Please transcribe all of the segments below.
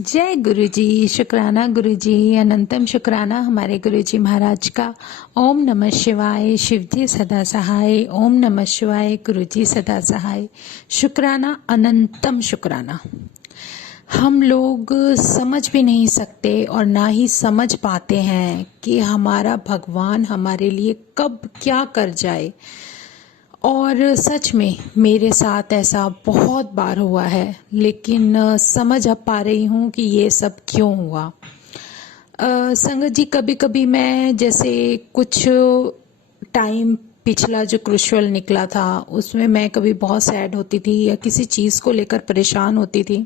जय गुरुजी। शुक्राना गुरुजी, अनंतम शुक्राना हमारे गुरुजी महाराज का। ओम नमः शिवाय। शिवजी सदा सहाय। ओम नमः शिवाय। गुरुजी सदा सहाय। शुक्राना, अनंतम शुक्राना। हम लोग समझ भी नहीं सकते और ना ही समझ पाते हैं कि हमारा भगवान हमारे लिए कब क्या कर जाए। और सच में मेरे साथ ऐसा बहुत बार हुआ है, लेकिन समझ अब पा रही हूँ कि ये सब क्यों हुआ। संगत जी, कभी कभी मैं जैसे कुछ टाइम पिछला जो क्रुशियल निकला था उसमें मैं कभी बहुत सैड होती थी या किसी चीज़ को लेकर परेशान होती थी,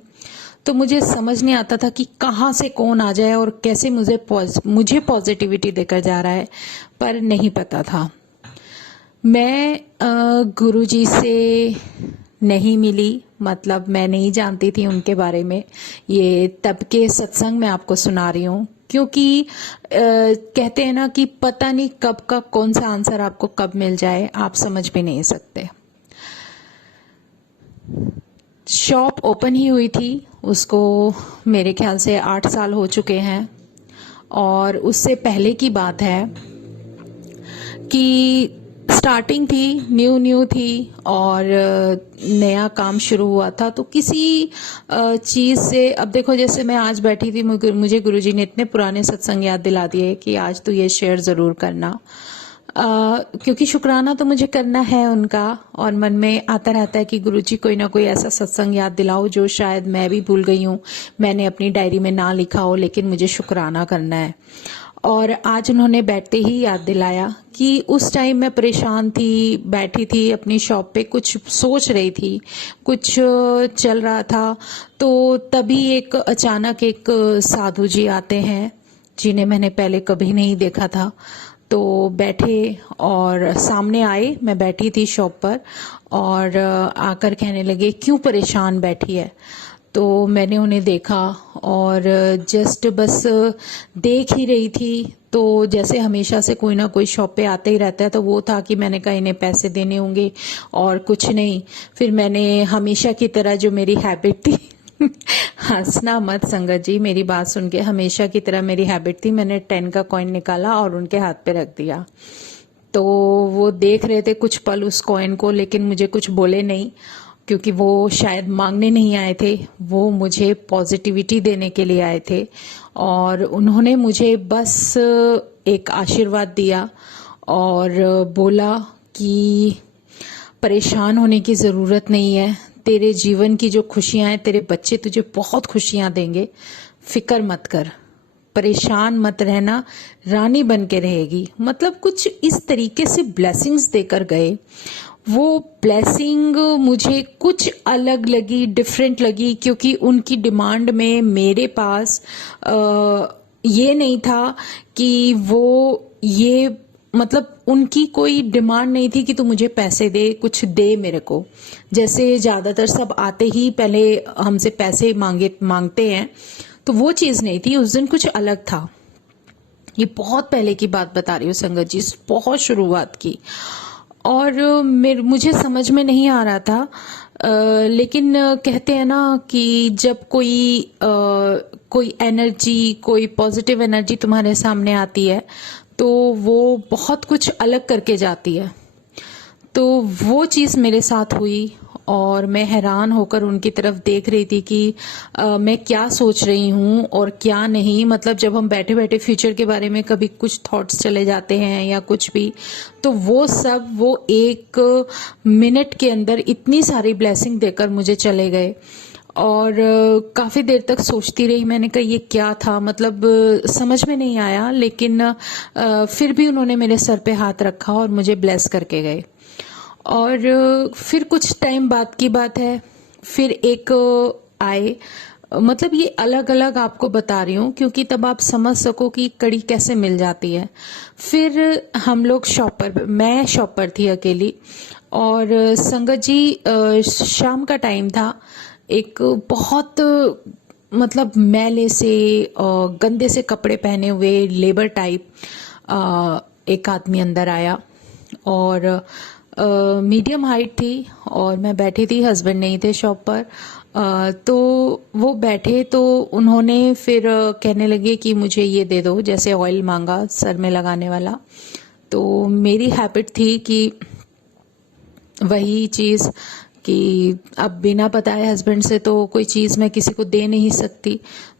तो मुझे समझ नहीं आता था कि कहाँ से कौन आ जाए और कैसे मुझे पॉजिटिविटी देकर जा रहा है, पर नहीं पता था। मैं गुरुजी से नहीं मिली, मतलब मैं नहीं जानती थी उनके बारे में। ये तब के सत्संग मैं आपको सुना रही हूँ, क्योंकि कहते हैं ना कि पता नहीं कब का कौन सा आंसर आपको कब मिल जाए, आप समझ भी नहीं सकते। शॉप ओपन ही हुई थी, उसको मेरे ख्याल से 8 साल हो चुके हैं। और उससे पहले की बात है कि स्टार्टिंग थी, न्यू थी और नया काम शुरू हुआ था, तो किसी चीज़ से, अब देखो जैसे मैं आज बैठी थी, मुझे गुरुजी ने इतने पुराने सत्संग याद दिला दिए कि आज तो ये शेयर ज़रूर करना, क्योंकि शुक्राना तो मुझे करना है उनका। और मन में आता रहता है कि गुरुजी कोई ना कोई ऐसा सत्संग याद दिलाओ जो शायद मैं भी भूल गई हूँ, मैंने अपनी डायरी में ना लिखा हो, लेकिन मुझे शुक्राना करना है। और आज उन्होंने बैठते ही याद दिलाया कि उस टाइम मैं परेशान थी, बैठी थी अपनी शॉप पे, कुछ सोच रही थी, कुछ चल रहा था। तो तभी एक अचानक एक साधु जी आते हैं जिन्हें मैंने पहले कभी नहीं देखा था। तो बैठे और सामने आए, मैं बैठी थी शॉप पर, और आकर कहने लगे क्यों परेशान बैठी है। तो मैंने उन्हें देखा और जस्ट बस देख ही रही थी। तो जैसे हमेशा से कोई ना कोई शॉप पे आते ही रहता है, तो वो था कि मैंने कहा इन्हें पैसे देने होंगे और कुछ नहीं। फिर मैंने हमेशा की तरह जो मेरी हैबिट थी हंसना मत संगत जी, मेरी बात सुन के, हमेशा की तरह मेरी हैबिट थी, मैंने 10 का कॉइन निकाला और उनके हाथ पे रख दिया। तो वो देख रहे थे कुछ पल उस कॉइन को, लेकिन मुझे कुछ बोले नहीं, क्योंकि वो शायद मांगने नहीं आए थे, वो मुझे पॉजिटिविटी देने के लिए आए थे। और उन्होंने मुझे बस एक आशीर्वाद दिया और बोला कि परेशान होने की ज़रूरत नहीं है, तेरे जीवन की जो खुशियां हैं, तेरे बच्चे तुझे बहुत खुशियां देंगे, फिक्र मत कर, परेशान मत रहना, रानी बन के रहेगी। मतलब कुछ इस तरीके से ब्लेसिंग्स देकर गए। वो ब्लेसिंग मुझे कुछ अलग लगी, डिफरेंट लगी, क्योंकि उनकी डिमांड में मेरे पास ये नहीं था कि वो ये, मतलब उनकी कोई डिमांड नहीं थी कि तू मुझे पैसे दे, कुछ दे मेरे को। जैसे ज्यादातर सब आते ही पहले हमसे पैसे मांगते हैं, तो वो चीज नहीं थी, उस दिन कुछ अलग था। ये बहुत पहले की बात बता रही हूँ संगत जी, बहुत शुरुआत की। और मुझे समझ में नहीं आ रहा था, लेकिन कहते हैं ना कि जब कोई एनर्जी, कोई पॉजिटिव एनर्जी तुम्हारे सामने आती है, तो वो बहुत कुछ अलग करके जाती है। तो वो चीज़ मेरे साथ हुई और मैं हैरान होकर उनकी तरफ देख रही थी कि मैं क्या सोच रही हूँ और क्या नहीं। मतलब जब हम बैठे बैठे फ्यूचर के बारे में कभी कुछ थॉट्स चले जाते हैं या कुछ भी, तो वो सब वो 1 मिनट के अंदर इतनी सारी ब्लेसिंग देकर मुझे चले गए। और काफ़ी देर तक सोचती रही, मैंने कहा ये क्या था, मतलब समझ में नहीं आया। लेकिन फिर भी उन्होंने मेरे सर पे हाथ रखा और मुझे ब्लेस करके गए। और फिर कुछ टाइम बाद की बात है, फिर एक आए, मतलब ये अलग अलग आपको बता रही हूँ क्योंकि तब आप समझ सको कि कड़ी कैसे मिल जाती है। फिर हम लोग शॉप पर, मैं शॉप पर थी अकेली, और संगत जी शाम का टाइम था। एक बहुत, मतलब मैले से गंदे से कपड़े पहने हुए लेबर टाइप एक आदमी अंदर आया, और मीडियम हाइट थी और मैं बैठी थी, हस्बैंड नहीं थे शॉप पर। तो वो बैठे तो उन्होंने फिर कहने लगे कि मुझे ये दे दो, जैसे ऑयल मांगा सर में लगाने वाला। तो मेरी हैबिट थी कि वही चीज़ कि अब बिना बताए हस्बैंड से तो कोई चीज़ मैं किसी को दे नहीं सकती,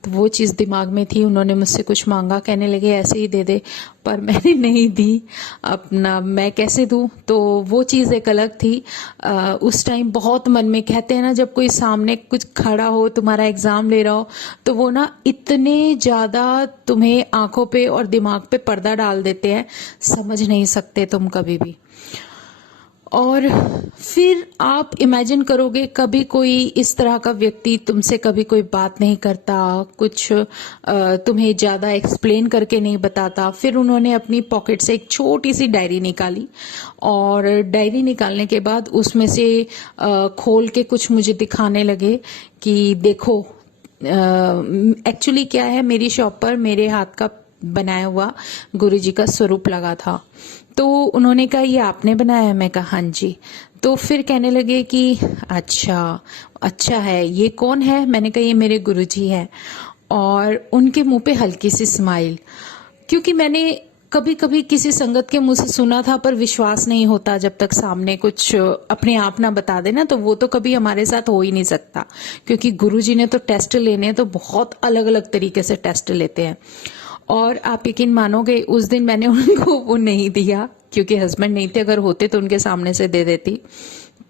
तो वो चीज़ दिमाग में थी। उन्होंने मुझसे कुछ मांगा, कहने लगे ऐसे ही दे दे, पर मैंने नहीं दी। अपना मैं कैसे दूं, तो वो चीज़ एक अलग थी। उस टाइम बहुत मन में, कहते हैं ना जब कोई सामने कुछ खड़ा हो, तुम्हारा एग्ज़ाम ले रहा हो, तो वो ना इतने ज़्यादा तुम्हें आंखों पे और दिमाग पे पर्दा डाल देते हैं, समझ नहीं सकते तुम कभी भी। और फिर आप इमेजिन करोगे, कभी कोई इस तरह का व्यक्ति तुमसे कभी कोई बात नहीं करता, कुछ तुम्हें ज़्यादा एक्सप्लेन करके नहीं बताता। फिर उन्होंने अपनी पॉकेट से एक छोटी सी डायरी निकाली, और डायरी निकालने के बाद उसमें से खोल के कुछ मुझे दिखाने लगे कि देखो, एक्चुअली क्या है, मेरी शॉप पर मेरे हाथ का बनाया हुआ गुरुजी का स्वरूप लगा था। तो उन्होंने कहा ये आपने बनाया है? मैं कहा हाँ जी। तो फिर कहने लगे कि अच्छा है, ये कौन है? मैंने कहा ये मेरे गुरुजी हैं। और उनके मुंह पे हल्की सी स्माइल, क्योंकि मैंने कभी कभी किसी संगत के मुंह से सुना था, पर विश्वास नहीं होता जब तक सामने कुछ अपने आप ना बता देना, तो वो तो कभी हमारे साथ हो ही नहीं सकता, क्योंकि गुरुजी ने तो टेस्ट लेने हैं, तो बहुत अलग अलग तरीके से टेस्ट लेते हैं। और आप यकीन मानोगे, उस दिन मैंने उनको वो नहीं दिया, क्योंकि हस्बैंड नहीं थे, अगर होते तो उनके सामने से दे देती।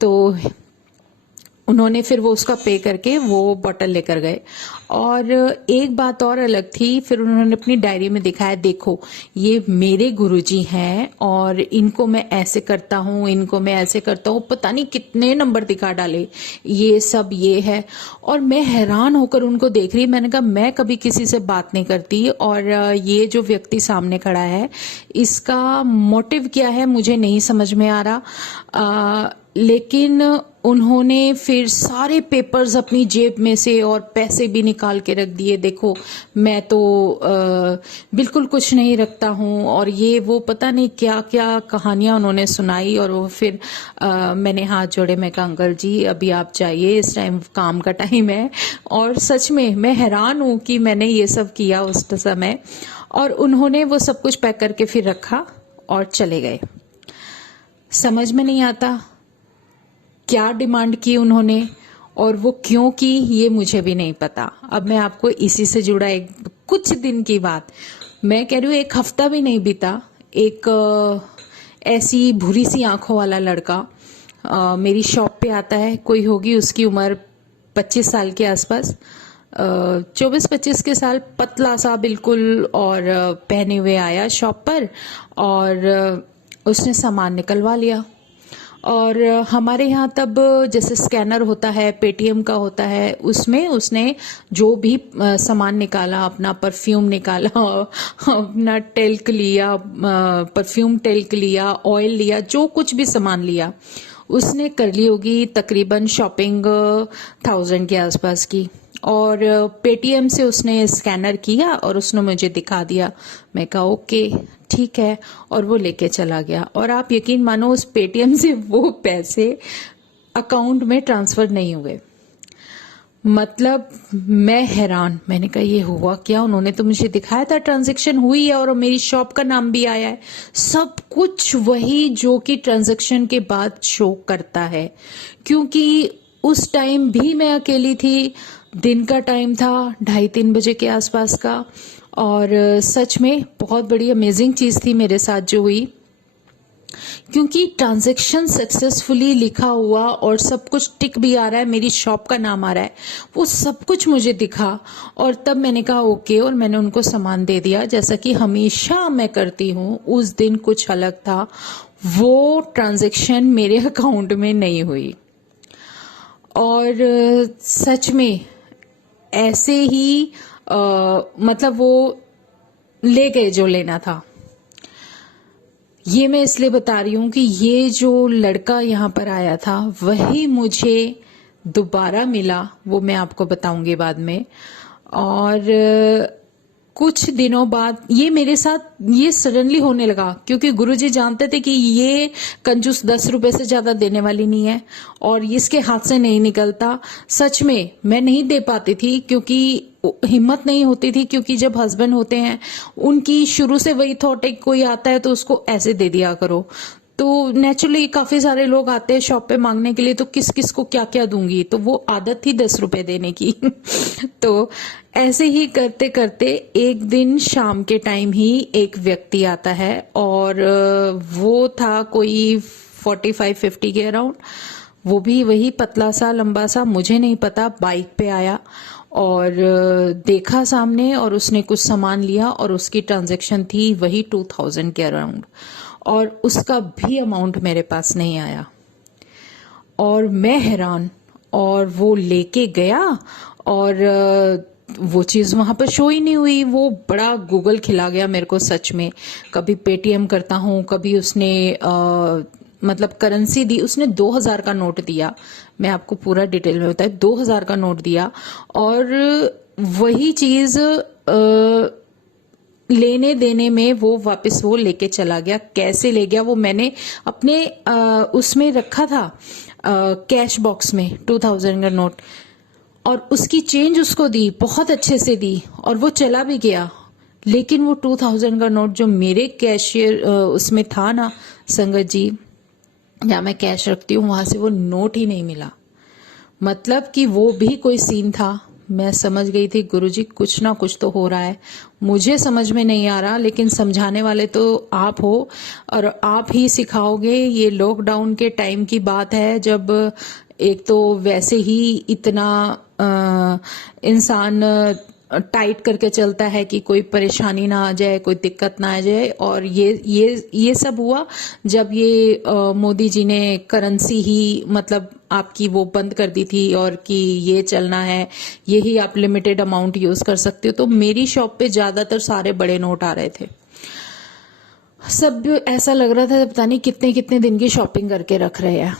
तो उन्होंने फिर वो उसका पे करके वो बॉटल लेकर गए। और एक बात और अलग थी, फिर उन्होंने अपनी डायरी में दिखाया, देखो ये मेरे गुरुजी हैं, और इनको मैं ऐसे करता हूँ, इनको मैं ऐसे करता हूँ, पता नहीं कितने नंबर दिखा डाले, ये सब ये है। और मैं हैरान होकर उनको देख रही। मैंने कहा मैं कभी किसी से बात नहीं करती, और ये जो व्यक्ति सामने खड़ा है, इसका मोटिव क्या है मुझे नहीं समझ में आ रहा। लेकिन उन्होंने फिर सारे पेपर्स अपनी जेब में से और पैसे भी निकाल के रख दिए। देखो मैं तो बिल्कुल कुछ नहीं रखता हूँ, और ये वो पता नहीं क्या क्या कहानियां उन्होंने सुनाई। और वो फिर मैंने हाथ जोड़े, मैं कहा अंकल जी अभी आप जाइए, इस टाइम काम का टाइम है। और सच में मैं हैरान हूँ कि मैंने ये सब किया उस समय। और उन्होंने वो सब कुछ पैक करके फिर रखा और चले गए। समझ में नहीं आता क्या डिमांड की उन्होंने, और वो क्यों की, ये मुझे भी नहीं पता। अब मैं आपको इसी से जुड़ा एक कुछ दिन की बात, मैं कह रही हूँ एक हफ्ता भी नहीं बीता, एक ऐसी भूरी सी आंखों वाला लड़का मेरी शॉप पे आता है। कोई होगी उसकी उम्र 25 साल के आसपास, 24-25 के साल, पतला सा बिल्कुल, और पहने हुए आया शॉप पर, और उसने सामान निकलवा लिया। और हमारे यहाँ तब जैसे स्कैनर होता है, पेटीएम का होता है, उसमें उसने जो भी सामान निकाला, अपना परफ्यूम निकाला, अपना टेल्क लिया, परफ्यूम टेल्क लिया, ऑयल लिया, जो कुछ भी सामान लिया, उसने कर ली होगी तकरीबन शॉपिंग 1000 के आसपास की। और पेटीएम से उसने स्कैनर किया और उसने मुझे दिखा दिया। मैं कहा ओके ठीक है, और वो लेके चला गया। और आप यकीन मानो उस पेटीएम से वो पैसे अकाउंट में ट्रांसफर नहीं हुए। मतलब मैं हैरान, मैंने कहा ये हुआ क्या? उन्होंने तो मुझे दिखाया था ट्रांजैक्शन हुई है, और मेरी शॉप का नाम भी आया है, सब कुछ वही जो कि ट्रांजैक्शन के बाद शो करता है। क्योंकि उस टाइम भी मैं अकेली थी, दिन का टाइम था, 2:30-3 बजे के आसपास का। और सच में बहुत बड़ी अमेजिंग चीज थी मेरे साथ जो हुई, क्योंकि ट्रांजैक्शन सक्सेसफुली लिखा हुआ और सब कुछ टिक भी आ रहा है, मेरी शॉप का नाम आ रहा है, वो सब कुछ मुझे दिखा। और तब मैंने कहा ओके, और मैंने उनको सामान दे दिया, जैसा कि हमेशा मैं करती हूँ। उस दिन कुछ अलग था, वो ट्रांजैक्शन मेरे अकाउंट में नहीं हुई। और सच में ऐसे ही मतलब वो ले गए जो लेना था। ये मैं इसलिए बता रही हूँ कि ये जो लड़का यहाँ पर आया था वही मुझे दोबारा मिला, वो मैं आपको बताऊंगी बाद में। और कुछ दिनों बाद ये मेरे साथ ये सडनली होने लगा, क्योंकि गुरुजी जानते थे कि ये कंजूस 10 रुपए से ज्यादा देने वाली नहीं है और इसके हाथ से नहीं निकलता। सच में मैं नहीं दे पाती थी, क्योंकि हिम्मत नहीं होती थी, क्योंकि जब हस्बैंड होते हैं उनकी शुरू से वही थॉट है, कोई आता है तो उसको ऐसे दे दिया करो। तो नेचुरली काफी सारे लोग आते हैं शॉप पे मांगने के लिए, तो किस किस को क्या क्या दूंगी, तो वो आदत थी 10 रुपए देने की। तो ऐसे ही करते करते एक दिन शाम के टाइम ही एक व्यक्ति आता है, और वो था कोई 45-50 के अराउंड। वो भी वही पतला सा लंबा सा, मुझे नहीं पता, बाइक पे आया और देखा सामने, और उसने कुछ सामान लिया और उसकी ट्रांजैक्शन थी वही 2000 के अराउंड, और उसका भी अमाउंट मेरे पास नहीं आया। और मैं हैरान, और वो लेके गया और वो चीज वहां पर शो ही नहीं हुई। वो बड़ा गूगल खिला गया मेरे को सच में। कभी पेटीएम करता हूँ, कभी उसने मतलब करेंसी दी, उसने 2000 का नोट दिया, मैं आपको पूरा डिटेल में बताया, 2000 का नोट दिया, और वही चीज लेने देने में वो वापस वो लेके चला गया। कैसे ले गया वो मैंने अपने उसमें रखा था, कैश बॉक्स में 2000 का नोट, और उसकी चेंज उसको दी, बहुत अच्छे से दी, और वो चला भी गया। लेकिन वो 2000 का नोट जो मेरे कैशियर उसमें था ना संगत जी, जहाँ मैं कैश रखती हूँ, वहां से वो नोट ही नहीं मिला। मतलब कि वो भी कोई सीन था। मैं समझ गई थी गुरुजी कुछ ना कुछ तो हो रहा है, मुझे समझ में नहीं आ रहा, लेकिन समझाने वाले तो आप हो और आप ही सिखाओगे। ये लॉकडाउन के टाइम की बात है, जब एक तो वैसे ही इतना इंसान टाइट करके चलता है कि कोई परेशानी ना आ जाए, कोई दिक्कत ना आ जाए। और ये सब हुआ जब ये मोदी जी ने करेंसी ही मतलब आपकी वो बंद कर दी थी, और कि ये चलना है, यही आप लिमिटेड अमाउंट यूज कर सकते हो। तो मेरी शॉप पे ज्यादातर सारे बड़े नोट आ रहे थे। सब ऐसा लग रहा था पता नहीं कितने कितने दिन की शॉपिंग करके रख रहे हैं।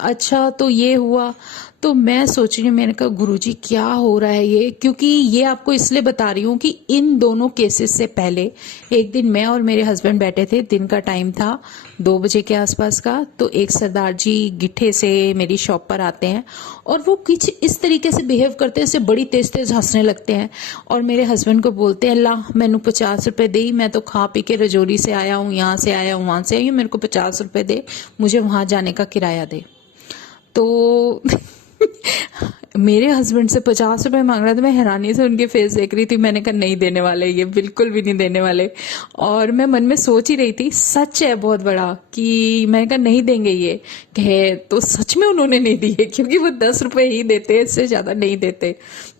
अच्छा, तो ये हुआ। तो मैं सोच रही हूँ, मैंने कहा गुरुजी क्या हो रहा है ये, क्योंकि ये आपको इसलिए बता रही हूँ कि इन दोनों केसेस से पहले एक दिन मैं और मेरे हस्बैंड बैठे थे, दिन का टाइम था 2 बजे के आसपास का। तो एक सरदार जी गिट्ठे से मेरी शॉप पर आते हैं, और वो कुछ इस तरीके से बिहेव करते हैं, बड़ी तेज तेज हंसने लगते हैं, और मेरे हस्बैंड को बोलते हैं, ला मैनू 50 रुपए दे, मैं तो खा पी के रजौरी से आया हूँ, यहाँ से आया हूँ, वहां से आई हूँ, मेरे को 50 रुपए दे, मुझे वहां जाने का किराया दे। तो मेरे हस्बैंड से 50 रुपए मांग रहा था। मैं हैरानी से उनके फेस देख रही थी। मैंने कहा नहीं देने वाले, ये बिल्कुल भी नहीं देने वाले। और मैं मन में सोच ही रही थी, सच है बहुत बड़ा, कि मैंने कहा नहीं देंगे ये, कहे तो सच में उन्होंने नहीं दिए, क्योंकि वो 10 रुपए ही देते, इससे ज्यादा नहीं देते।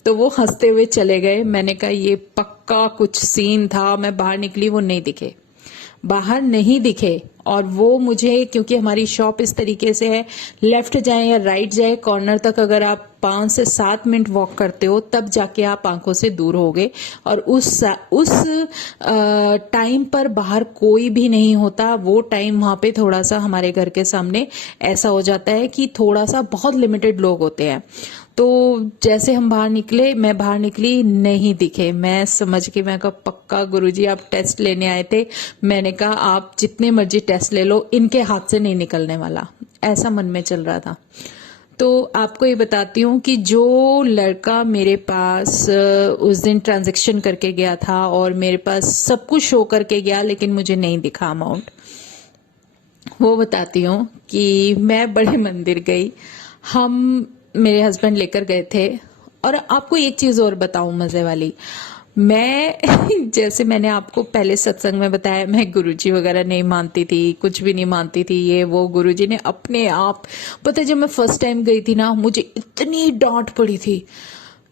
तो वो हंसते हुए चले गए। मैंने कहा ये पक्का कुछ सीन था। मैं बाहर निकली, वो नहीं दिखे, बाहर नहीं दिखे। और वो मुझे, क्योंकि हमारी शॉप इस तरीके से है, लेफ्ट जाए या राइट जाए, कॉर्नर तक अगर आप 5 से 7 मिनट वॉक करते हो तब जाके आप आंखों से दूर होगे। और उस टाइम पर बाहर कोई भी नहीं होता। वो टाइम वहां पे थोड़ा सा हमारे घर के सामने ऐसा हो जाता है कि थोड़ा सा बहुत लिमिटेड लोग होते हैं। तो जैसे हम बाहर निकले, मैं बाहर निकली, नहीं दिखे। मैं समझ के मैं कहा पक्का गुरुजी आप टेस्ट लेने आए थे। मैंने कहा आप जितने मर्जी टेस्ट ले लो, इनके हाथ से नहीं निकलने वाला, ऐसा मन में चल रहा था। तो आपको ये बताती हूँ कि जो लड़का मेरे पास उस दिन ट्रांजैक्शन करके गया था, और मेरे पास सब कुछ शो करके गया, लेकिन मुझे नहीं दिखा अमाउंट, वो बताती हूँ कि मैं बड़े मंदिर गई, हम मेरे हस्बैंड लेकर गए थे। और आपको एक चीज और बताऊं मजे वाली, मैं जैसे मैंने आपको पहले सत्संग में बताया, मैं गुरुजी वगैरह नहीं मानती थी, कुछ भी नहीं मानती थी, ये वो। गुरुजी ने अपने आप, पता है जब मैं फर्स्ट टाइम गई थी ना, मुझे इतनी डांट पड़ी थी,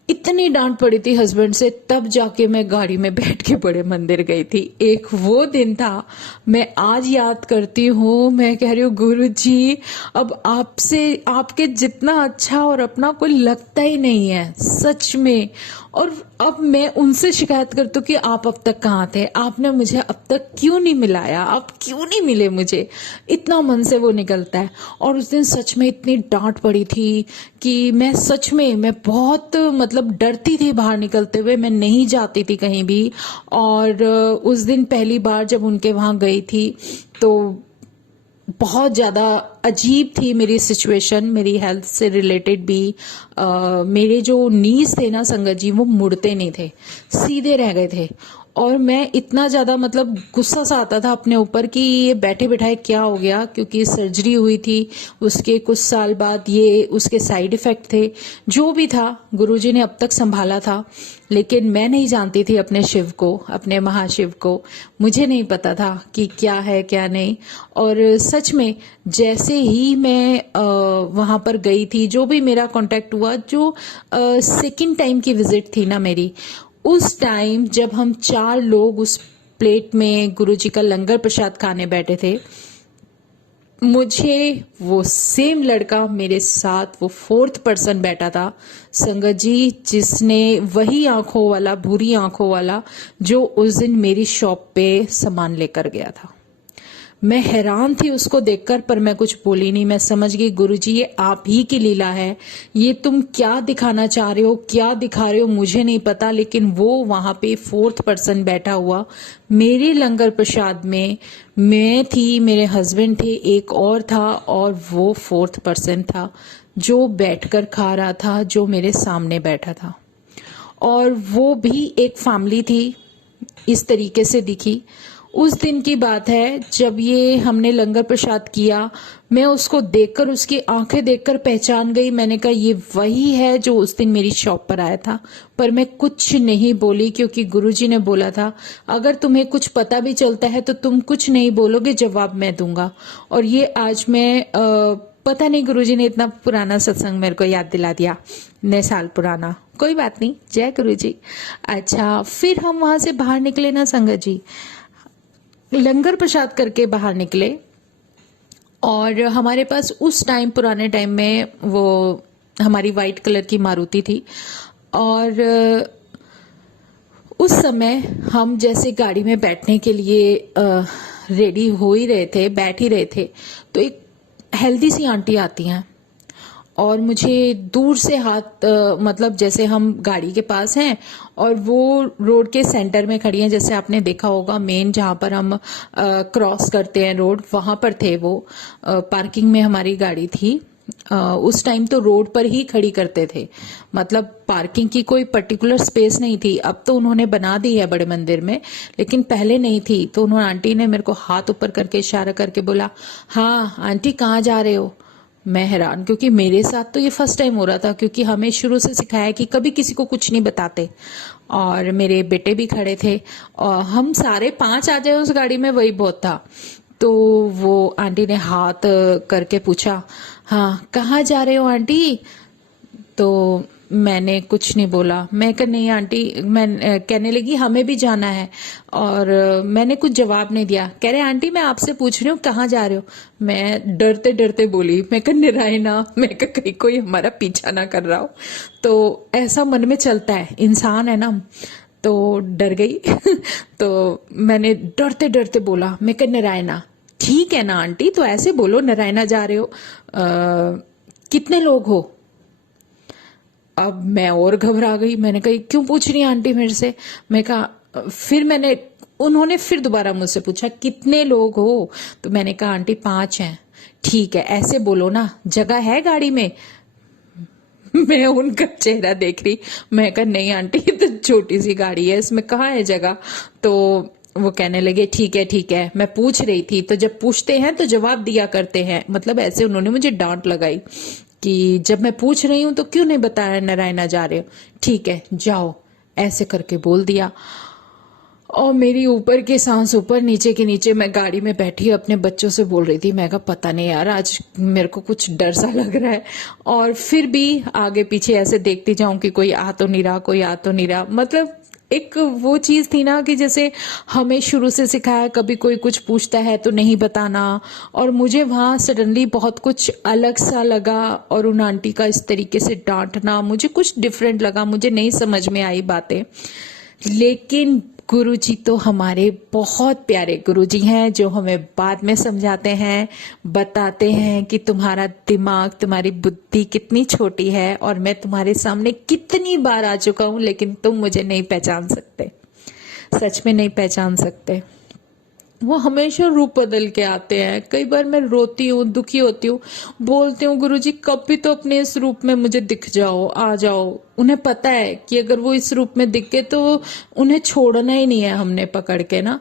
इतनी डांट पड़ी थी हस्बैंड से, तब जाके मैं गाड़ी में बैठ के बड़े मंदिर गई थी। एक वो दिन था, मैं आज याद करती हूँ, मैं कह रही हूँ गुरुजी अब आपसे, आपके जितना अच्छा और अपना कोई लगता ही नहीं है सच में। और अब मैं उनसे शिकायत करती हूँ कि आप अब तक कहाँ थे, आपने मुझे अब तक क्यों नहीं मिलाया, आप क्यों नहीं मिले मुझे, इतना मन से वो निकलता है। और उस दिन सच में इतनी डांट पड़ी थी कि मैं सच में, मैं बहुत मतलब मतलब डरती थी बाहर निकलते हुए, मैं नहीं जाती थी कहीं भी। और उस दिन पहली बार जब उनके वहां गई थी तो बहुत ज़्यादा अजीब थी मेरी सिचुएशन, मेरी हेल्थ से रिलेटेड भी। मेरे जो नीज थे ना संगत जी, वो मुड़ते नहीं थे, सीधे रह गए थे। और मैं इतना ज़्यादा मतलब गुस्सा सा आता था अपने ऊपर कि ये बैठे बैठाए क्या हो गया, क्योंकि सर्जरी हुई थी उसके कुछ साल बाद, ये उसके साइड इफ़ेक्ट थे। जो भी था गुरुजी ने अब तक संभाला था, लेकिन मैं नहीं जानती थी अपने शिव को, अपने महाशिव को। मुझे नहीं पता था कि क्या है क्या नहीं। और सच में जैसे ही मैं वहाँ पर गई थी, जो भी मेरा कांटेक्ट हुआ, जो सेकंड टाइम की विजिट थी ना मेरी, उस टाइम जब हम 4 लोग उस प्लेट में गुरुजी का लंगर प्रसाद खाने बैठे थे, मुझे वो सेम लड़का मेरे साथ, वो 4th पर्सन बैठा था संगत जी, जिसने वही आंखों वाला, भूरी आंखों वाला, जो उस दिन मेरी शॉप पे सामान लेकर गया था। मैं हैरान थी उसको देखकर, पर मैं कुछ बोली नहीं। मैं समझ गई गुरुजी ये आप ही की लीला है, ये तुम क्या दिखाना चाह रहे हो, क्या दिखा रहे हो मुझे नहीं पता। लेकिन वो वहां पे 4th पर्सन बैठा हुआ मेरे लंगर प्रसाद में, मैं थी, मेरे हस्बैंड थे, एक और था, और वो 4th पर्सन था जो बैठकर खा रहा था, जो मेरे सामने बैठा था। और वो भी एक फैमिली थी, इस तरीके से दिखी। उस दिन की बात है जब ये हमने लंगर प्रसाद किया, मैं उसको देखकर, उसकी आंखें देखकर पहचान गई। मैंने कहा ये वही है जो उस दिन मेरी शॉप पर आया था। पर मैं कुछ नहीं बोली, क्योंकि गुरुजी ने बोला था अगर तुम्हें कुछ पता भी चलता है तो तुम कुछ नहीं बोलोगे, जवाब मैं दूंगा। और ये आज मैं पता नहीं, गुरुजी ने इतना पुराना सत्संग मेरे को याद दिला दिया, नए साल पुराना। कोई बात नहीं, जय गुरुजी। अच्छा, फिर हम वहां से बाहर निकले ना संगत जी, लंगर प्रसाद करके बाहर निकले। और हमारे पास उस टाइम, पुराने टाइम में, वो हमारी वाइट कलर की मारुति थी। और उस समय हम जैसे गाड़ी में बैठने के लिए रेडी हो ही रहे थे, बैठ ही रहे थे, तो एक हेल्दी सी आंटी आती हैं और मुझे दूर से हाथ, मतलब जैसे हम गाड़ी के पास हैं और वो रोड के सेंटर में खड़ी हैं, जैसे आपने देखा होगा मेन जहां पर हम क्रॉस करते हैं रोड, वहां पर थे वो। पार्किंग में हमारी गाड़ी थी। उस टाइम तो रोड पर ही खड़ी करते थे, मतलब पार्किंग की कोई पर्टिकुलर स्पेस नहीं थी। अब तो उन्होंने बना दी है बड़े मंदिर में, लेकिन पहले नहीं थी। तो उन्होंने, आंटी ने मेरे को हाथ ऊपर करके इशारा करके बोला, हाँ आंटी कहाँ जा रहे हो। मैं हैरान, क्योंकि मेरे साथ तो ये फर्स्ट टाइम हो रहा था, क्योंकि हमें शुरू से सिखाया कि कभी किसी को कुछ नहीं बताते। और मेरे बेटे भी खड़े थे और हम सारे 5 आ जाए उस गाड़ी में, वही बहुत था। तो वो आंटी ने हाथ करके पूछा, हाँ कहाँ जा रहे हो आंटी। तो मैंने कुछ नहीं बोला। मैं कहा नहीं आंटी, मैं कहने लगी हमें भी जाना है, और मैंने कुछ जवाब नहीं दिया। कह रहे आंटी मैं आपसे पूछ रही हूँ कहाँ जा रहे हो। मैं डरते डरते बोली, मैं कहा निरायना, मैं कहा कहीं कोई हमारा पीछा ना कर रहा हो। तो ऐसा मन में चलता है, इंसान है ना, तो डर गई। तो मैंने डरते डरते बोला, मैं कहा नारायणा। ठीक है ना आंटी, तो ऐसे बोलो नारायणा जा रहे हो, कितने लोग हो। अब मैं और घबरा गई। मैंने कहा क्यों पूछ रही आंटी मेरे से। मैं कहा, फिर मैंने, उन्होंने फिर दोबारा मुझसे पूछा कितने लोग हो। तो मैंने कहा आंटी 5 हैं। ठीक है ऐसे बोलो ना, जगह है गाड़ी में। मैं उनका चेहरा देख रही, मैं कहा नहीं आंटी ये तो छोटी सी गाड़ी है, इसमें कहाँ है जगह। तो वो कहने लगे ठीक है, मैं पूछ रही थी, तो जब पूछते हैं तो जवाब दिया करते हैं। मतलब ऐसे उन्होंने मुझे डांट लगाई कि जब मैं पूछ रही हूं तो क्यों नहीं बताया नारायणा जा रहे हो। ठीक है जाओ, ऐसे करके बोल दिया। और मेरी ऊपर की सांस ऊपर, नीचे के नीचे, मैं गाड़ी में बैठी अपने बच्चों से बोल रही थी, मैं कहा पता नहीं यार आज मेरे को कुछ डर सा लग रहा है। और फिर भी आगे पीछे ऐसे देखती जाऊं कि कोई आ तो नहीं रहा, कोई आ तो नहीं रहा। मतलब एक वो चीज थी ना कि जैसे हमें शुरू से सिखाया, कभी कोई कुछ पूछता है तो नहीं बताना। और मुझे वहां सडनली बहुत कुछ अलग सा लगा, और उन आंटी का इस तरीके से डांटना मुझे कुछ डिफरेंट लगा, मुझे नहीं समझ में आई बातें। लेकिन गुरुजी तो हमारे बहुत प्यारे गुरुजी हैं, जो हमें बाद में समझाते हैं, बताते हैं कि तुम्हारा दिमाग, तुम्हारी बुद्धि कितनी छोटी है और मैं तुम्हारे सामने कितनी बार आ चुका हूं, लेकिन तुम मुझे नहीं पहचान सकते, सच में नहीं पहचान सकते। वो हमेशा रूप बदल के आते हैं। कई बार मैं रोती हूँ, दुखी होती हूँ, बोलती हूँ गुरुजी कब भी तो अपने इस रूप में मुझे दिख जाओ, आ जाओ। उन्हें पता है कि अगर वो इस रूप में दिख गए तो उन्हें छोड़ना ही नहीं है हमने पकड़ के ना।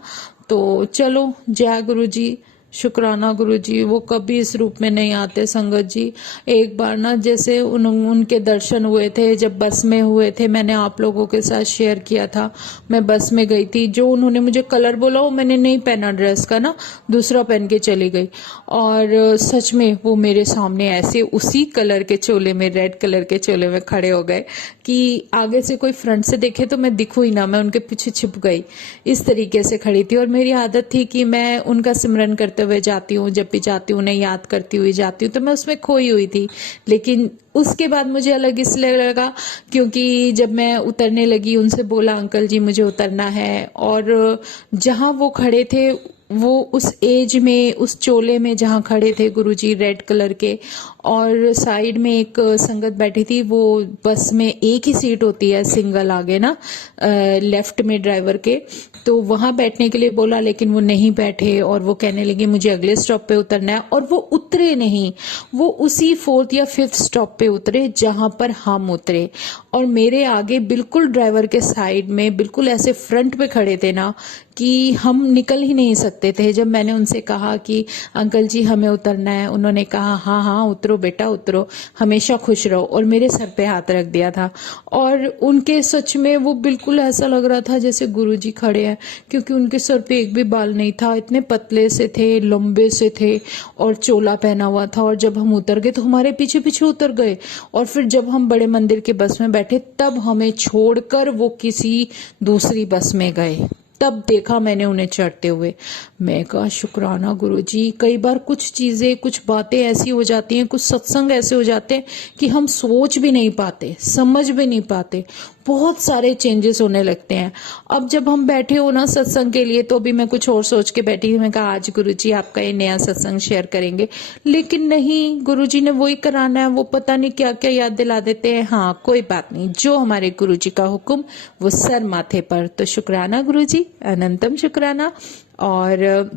तो चलो, जय गुरुजी, शुक्राना गुरुजी, वो कभी इस रूप में नहीं आते संगत जी। एक बार ना जैसे उनके दर्शन हुए थे, जब बस में हुए थे, मैंने आप लोगों के साथ शेयर किया था। मैं बस में गई थी, जो उन्होंने मुझे कलर बोला वो मैंने नहीं पहना ड्रेस का ना, दूसरा पहन के चली गई। और सच में वो मेरे सामने ऐसे उसी कलर के चोले में, रेड कलर के चोले में खड़े हो गए कि आगे से कोई फ्रंट से देखे तो मैं दिखूं ही ना, मैं उनके पीछे छिप गई। इस तरीके से खड़ी थी। और मेरी आदत थी कि मैं उनका सिमरन करते हुए जाती हूँ, जब भी जाती हूँ उन्हें याद करती हुई जाती हूँ, तो मैं उसमें खोई हुई थी। लेकिन उसके बाद मुझे अलग इसलिए लगा क्योंकि जब मैं उतरने लगी, उनसे बोला अंकल जी मुझे उतरना है। और जहां वो खड़े थे, वो उस एज में, उस चोले में जहां खड़े थे गुरुजी, रेड कलर के, और साइड में एक संगत बैठी थी। वो बस में एक ही सीट होती है सिंगल आगे ना, लेफ्ट में ड्राइवर के, तो वहां बैठने के लिए बोला, लेकिन वो नहीं बैठे और वो कहने लगे मुझे अगले स्टॉप पे उतरना है। और वो उतरे नहीं, वो उसी 4th या 5th स्टॉप पे उतरे जहां पर हम उतरे। और मेरे आगे बिल्कुल ड्राइवर के साइड में, बिल्कुल ऐसे फ्रंट पे खड़े थे ना कि हम निकल ही नहीं सकते थे। जब मैंने उनसे कहा कि अंकल जी हमें उतरना है, उन्होंने कहा हाँ हाँ उतरो बेटा उतरो, हमेशा खुश रहो, और मेरे सर पे हाथ रख दिया था। और उनके सच में वो बिल्कुल ऐसा लग रहा था जैसे गुरुजी खड़े हैं, क्योंकि उनके सर पे एक भी बाल नहीं था, इतने पतले से थे, लंबे से थे, और चोला पहना हुआ था। और जब हम उतर गए तो हमारे पीछे पीछे उतर गए। और फिर जब हम बड़े मंदिर के बस में बैठे, तब हमें छोड़कर वो किसी दूसरी बस में गए। तब देखा मैंने उन्हें चढ़ते हुए। मैं कहा शुक्राना गुरुजी। कई बार कुछ चीजें, कुछ बातें ऐसी हो जाती हैं, कुछ सत्संग ऐसे हो जाते हैं कि हम सोच भी नहीं पाते, समझ भी नहीं पाते, बहुत सारे चेंजेस होने लगते हैं। अब जब हम बैठे हो ना सत्संग के लिए, तो भी मैं कुछ और सोच के बैठी हूँ। मैं कहा आज गुरुजी आपका ये नया सत्संग शेयर करेंगे, लेकिन नहीं, गुरुजी ने वही कराना है, वो पता नहीं क्या क्या याद दिला देते हैं। हाँ कोई बात नहीं, जो हमारे गुरुजी का हुक्म वो सर माथे पर। तो शुक्राना गुरुजी, अनंतम शुक्राना। और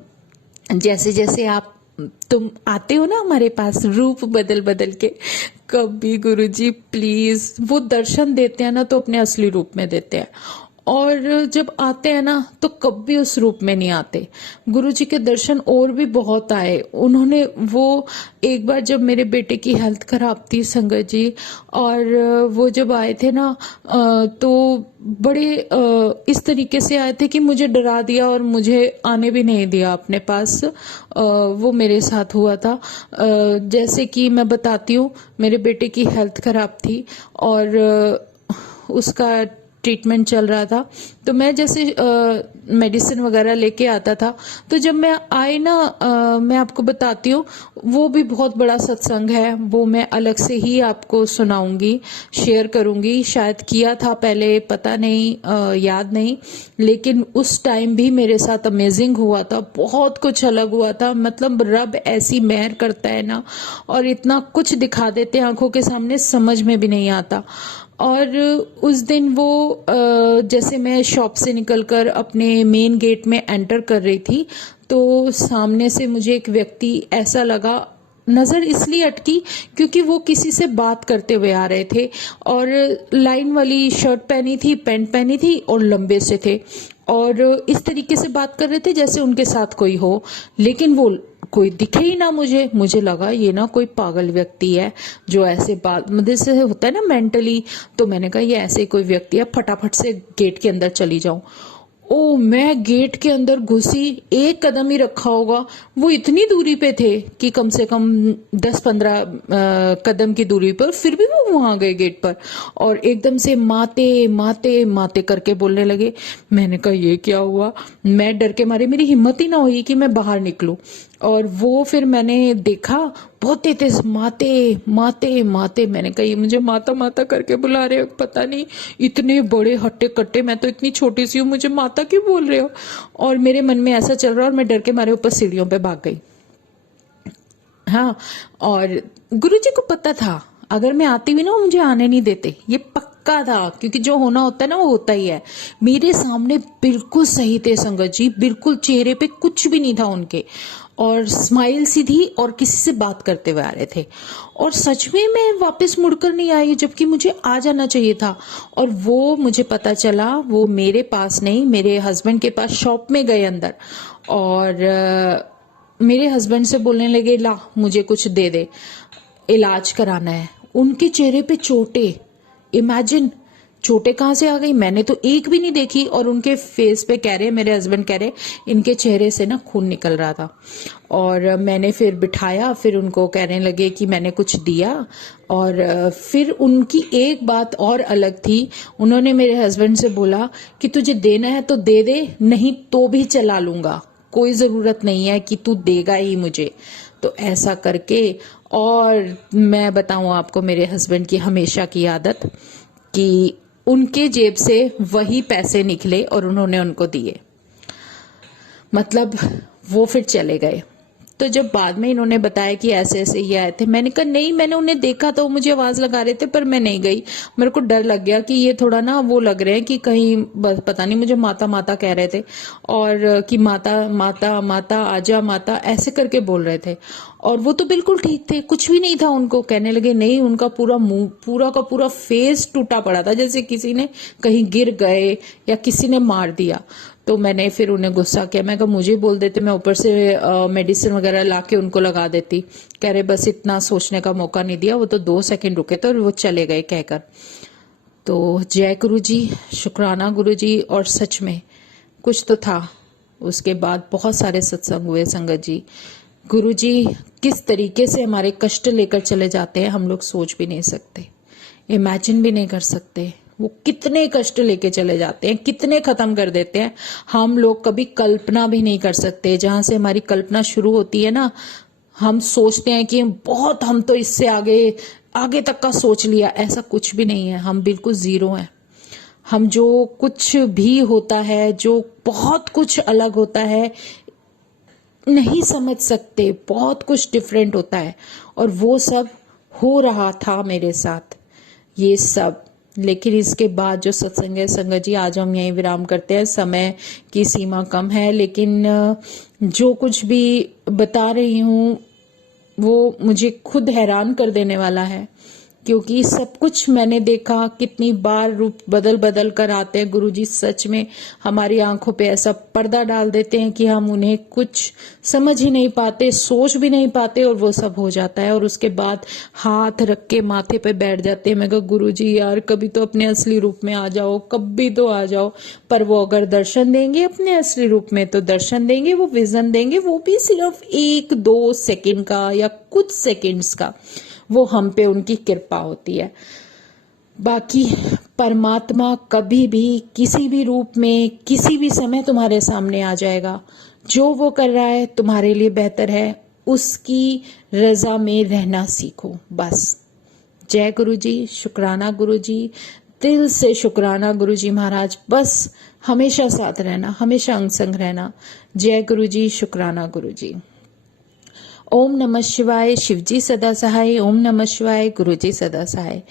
जैसे जैसे तुम आते हो ना हमारे पास रूप बदल बदल के, कभी गुरुजी प्लीज, वो दर्शन देते हैं ना तो अपने असली रूप में देते हैं। और जब आते हैं ना तो कभी उस रूप में नहीं आते। गुरुजी के दर्शन और भी बहुत आए। उन्होंने वो एक बार जब मेरे बेटे की हेल्थ खराब थी संगत जी, और वो जब आए थे ना, तो बड़े इस तरीके से आए थे कि मुझे डरा दिया और मुझे आने भी नहीं दिया अपने पास। वो मेरे साथ हुआ था। जैसे कि मैं बताती हूँ, मेरे बेटे की हेल्थ खराब थी और उसका ट्रीटमेंट चल रहा था। तो मैं जैसे मेडिसिन वगैरह लेके आता था, तो जब मैं आई ना, मैं आपको बताती हूँ, वो भी बहुत बड़ा सत्संग है, वो मैं अलग से ही आपको सुनाऊंगी, शेयर करूंगी। शायद किया था पहले, पता नहीं, याद नहीं, लेकिन उस टाइम भी मेरे साथ अमेजिंग हुआ था, बहुत कुछ अलग हुआ था। मतलब रब ऐसी मेहर करता है ना, और इतना कुछ दिखा देते हैं आंखों के सामने, समझ में भी नहीं आता। और उस दिन वो जैसे मैं शॉप से निकलकर अपने मेन गेट में एंटर कर रही थी, तो सामने से मुझे एक व्यक्ति ऐसा लगा, नजर इसलिए अटकी क्योंकि वो किसी से बात करते हुए आ रहे थे, और लाइन वाली शर्ट पहनी थी, पैंट पहनी थी, और लंबे से थे, और इस तरीके से बात कर रहे थे जैसे उनके साथ कोई हो। लेकिन वो कोई दिखे ही ना मुझे लगा ये ना कोई पागल व्यक्ति है जो ऐसे बात, मतलब से होता है ना मेंटली। तो मैंने कहा ये ऐसे कोई व्यक्ति है, फटाफट से गेट के अंदर चली जाऊं। ओ, मैं गेट के अंदर घुसी, एक कदम ही रखा होगा, वो इतनी दूरी पे थे कि कम से कम 10-15 कदम की दूरी पर, फिर भी वो वहां गए गेट पर, और एकदम से माते माते माते करके बोलने लगे। मैंने कहा ये क्या हुआ। मैं डर के मारे, मेरी हिम्मत ही ना हुई कि मैं बाहर निकलूं। और वो फिर मैंने देखा, बहुत तेज, माते माते माते। मैंने कहा ये मुझे माता माता करके बुला रहे हो, पता नहीं इतने बड़े हट्टे कट्टे, मैं तो इतनी छोटी सी हूँ, मुझे माता क्यों बोल रहे हो। और मेरे मन में ऐसा चल रहा और मैं डर के मारे ऊपर सीढ़ियों पे भाग गई। हाँ, और गुरुजी को पता था अगर मैं आती भी ना वो मुझे आने नहीं देते, ये पक्का था, क्योंकि जो होना होता है ना वो होता ही है। मेरे सामने बिल्कुल सही थे संगत जी, बिल्कुल चेहरे पे कुछ भी नहीं था उनके, और स्माइल सी थी और किसी से बात करते हुए आ रहे थे। और सच में मैं वापस मुड़कर नहीं आई, जबकि मुझे आ जाना चाहिए था। और वो मुझे पता चला वो मेरे पास नहीं, मेरे हस्बैंड के पास शॉप में गए अंदर, और मेरे हस्बैंड से बोलने लगे ला मुझे कुछ दे दे, इलाज कराना है। उनके चेहरे पे चोटें, इमेजिन चोटें कहाँ से आ गई, मैंने तो एक भी नहीं देखी। और उनके फेस पे कह रहे, मेरे हस्बैंड कह रहे इनके चेहरे से ना खून निकल रहा था। और मैंने फिर बिठाया, फिर उनको कहने लगे कि मैंने कुछ दिया। और फिर उनकी एक बात और अलग थी, उन्होंने मेरे हस्बैंड से बोला कि तुझे देना है तो दे दे, नहीं तो भी चला लूंगा, कोई जरूरत नहीं है कि तू देगा ही मुझे। तो ऐसा करके, और मैं बताऊं आपको मेरे हस्बैंड की हमेशा की आदत कि उनके जेब से वही पैसे निकले और उन्होंने उनको दिए, मतलब वो फिर चले गए। तो जब बाद में इन्होंने बताया कि ऐसे ऐसे ही आए थे, मैंने कहा नहीं, मैंने उन्हें देखा तो मुझे आवाज लगा रहे थे पर मैं नहीं गई। मेरे को डर लग गया कि ये थोड़ा ना वो लग रहे हैं कि कहीं पता नहीं, मुझे माता माता कह रहे थे, और कि माता माता माता आजा माता ऐसे करके बोल रहे थे। और वो तो बिल्कुल ठीक थे, कुछ भी नहीं था उनको। कहने लगे नहीं, उनका पूरा मुंह, पूरा का पूरा फेस टूटा पड़ा था, जैसे किसी ने कहीं गिर गए या किसी ने मार दिया। तो मैंने फिर उन्हें गुस्सा किया, मैं कहा मुझे बोल देते, मैं ऊपर से मेडिसिन वगैरह लाके उनको लगा देती। कह रहे बस इतना सोचने का मौका नहीं दिया, वो तो 2 सेकंड रुके थे और वो चले गए कहकर। तो जय गुरु जी, शुक्राना गुरु जी। और सच में कुछ तो था। उसके बाद बहुत सारे सत्संग हुए संगत जी। गुरु जी किस तरीके से हमारे कष्ट लेकर चले जाते हैं हम लोग सोच भी नहीं सकते, इमेजिन भी नहीं कर सकते। वो कितने कष्ट लेके चले जाते हैं, कितने खत्म कर देते हैं, हम लोग कभी कल्पना भी नहीं कर सकते। जहां से हमारी कल्पना शुरू होती है ना, हम सोचते हैं कि बहुत, हम तो इससे आगे आगे तक का सोच लिया, ऐसा कुछ भी नहीं है। हम बिल्कुल जीरो हैं। हम जो कुछ भी होता है, जो बहुत कुछ अलग होता है, नहीं समझ सकते, बहुत कुछ डिफरेंट होता है। और वो सब हो रहा था मेरे साथ, ये सब। लेकिन इसके बाद जो सत्संग है संगत जी, आज हम यहीं विराम करते हैं, समय की सीमा कम है। लेकिन जो कुछ भी बता रही हूँ वो मुझे खुद हैरान कर देने वाला है, क्योंकि सब कुछ मैंने देखा। कितनी बार रूप बदल बदल कर आते हैं गुरुजी, सच में हमारी आंखों पे ऐसा पर्दा डाल देते हैं कि हम उन्हें कुछ समझ ही नहीं पाते, सोच भी नहीं पाते, और वो सब हो जाता है। और उसके बाद हाथ रख के माथे पे बैठ जाते हैं। मैं कहा गुरुजी यार कभी तो अपने असली रूप में आ जाओ, कभी तो आ जाओ। पर वो अगर दर्शन देंगे अपने असली रूप में तो दर्शन देंगे, वो विजन देंगे, वो भी सिर्फ 1-2 सेकंड का या कुछ सेकंड्स का। वो हम पे उनकी कृपा होती है। बाकी परमात्मा कभी भी किसी भी रूप में किसी भी समय तुम्हारे सामने आ जाएगा। जो वो कर रहा है तुम्हारे लिए बेहतर है, उसकी रजा में रहना सीखो बस। जय गुरु जी, शुक्राना गुरु जी, दिल से शुक्राना गुरु जी महाराज। बस हमेशा साथ रहना, हमेशा अंग संग रहना। जय गुरु जी, शुक्राना गुरु जी। ओम नमः शिवाय, शिवजी सदा सहाय। ओम नमः शिवाय, गुरुजी सदा सहाय।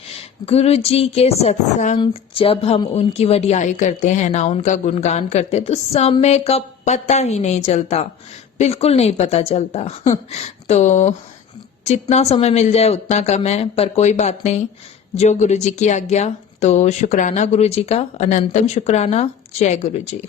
गुरुजी के सत्संग जब हम उनकी वडियाई करते हैं ना, उनका गुणगान करते हैं, तो समय का पता ही नहीं चलता, बिल्कुल नहीं पता चलता। तो जितना समय मिल जाए उतना कम है, पर कोई बात नहीं, जो गुरुजी की आज्ञा। तो शुक्राना गुरुजी का, अनंतम शुक्राना। जय गुरुजी।